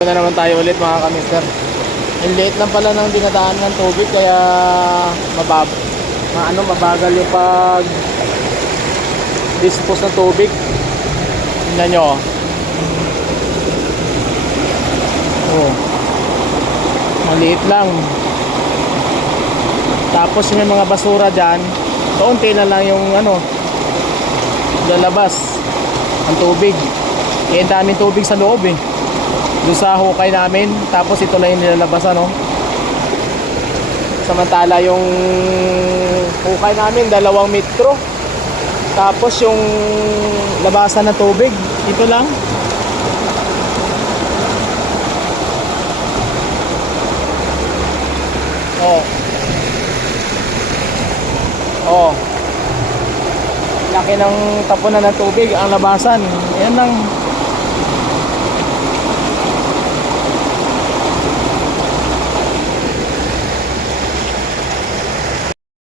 Na naman tayo ulit mga kamister. Ang liit lang pala ng dinadaan ng tubig kaya mabagal yung pag dispose ng tubig. Tingnan nyo. Oh. Maliit lang. Tapos may mga basura dyan. Kaunti na lang yung lalabas ang tubig. Ang daming tubig sa loob eh. Doon sa hukay namin. Tapos ito na yung nilalabas Samantala yung hukay namin 2 metro. Tapos yung labasan ng tubig ito lang. Laki ng tapunan ng tubig. Ang labasan yan lang.